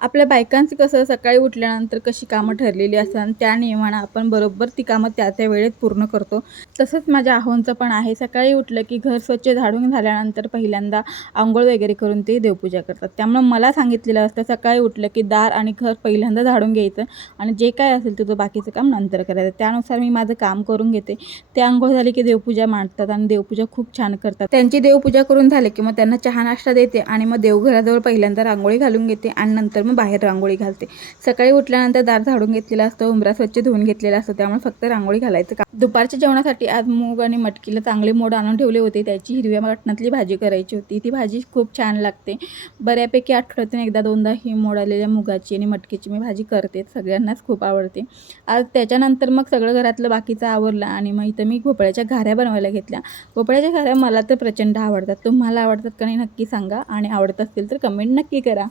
आपल्या बायकांचं कसं सकाळी उठल्यानंतर कशी कामं ठरलेली असतात आणि त्या नियमानं आपण बरोबर ती कामं त्या वेळेत पूर्ण करतो. तसंच माझ्या आहोंचं पण आहे. सकाळी उठलं की घर स्वच्छ झाडून झाल्यानंतर पहिल्यांदा अंघोळ वगैरे करून ते देवपूजा करतात. त्यामुळे मला सांगितलेलं असतं सकाळी उठलं की दार आणि घर पहिल्यांदा झाडून घ्यायचं आणि जे काय असेल तुझं बाकीचं काम नंतर करायचं. त्यानुसार मी माझं काम करून घेते. ते अंघोळ झाली की देवपूजा मांडतात आणि देवपूजा खूप छान करतात. त्यांची देवपूजा करून झाली की मग त्यांना चहा नाश्ता देते आणि मग देवघराजवळ पहिल्यांदा रांगोळी घालून घेते आणि नंतर मग बाहेर रांगोळी घालते. सकाळी उठल्यानंतर दार झाडून घेतलेला असतो, उंबरा स्वच्छ धुवून घेतलेला असतो, त्यामुळे फक्त रांगोळी घालायचं काम. दुपारच्या जेवणासाठी आज मूग आणि मटकीला चांगले मोड आणून ठेवले होते. त्याची हिरव्या मटणातली भाजी करायची होती. ती भाजी खूप छान लागते. बऱ्यापैकी आठवड्यातून एकदा दोनदा ही मोड आलेल्या मुगाची आणि मटकीची मी भाजी करते. सगळ्यांनाच खूप आवडते. आज त्याच्यानंतर मग सगळं घरातलं बाकीचं आवरलं आणि मग इथं मी भोपळ्याच्या घाऱ्या बनवायला घेतल्या. भोपळ्याच्या घाऱ्या मला तर प्रचंड आवडतात. तुम्हाला आवडतात का नाही नक्की सांगा आणि आवडत असतील तर कमेंट नक्की करा.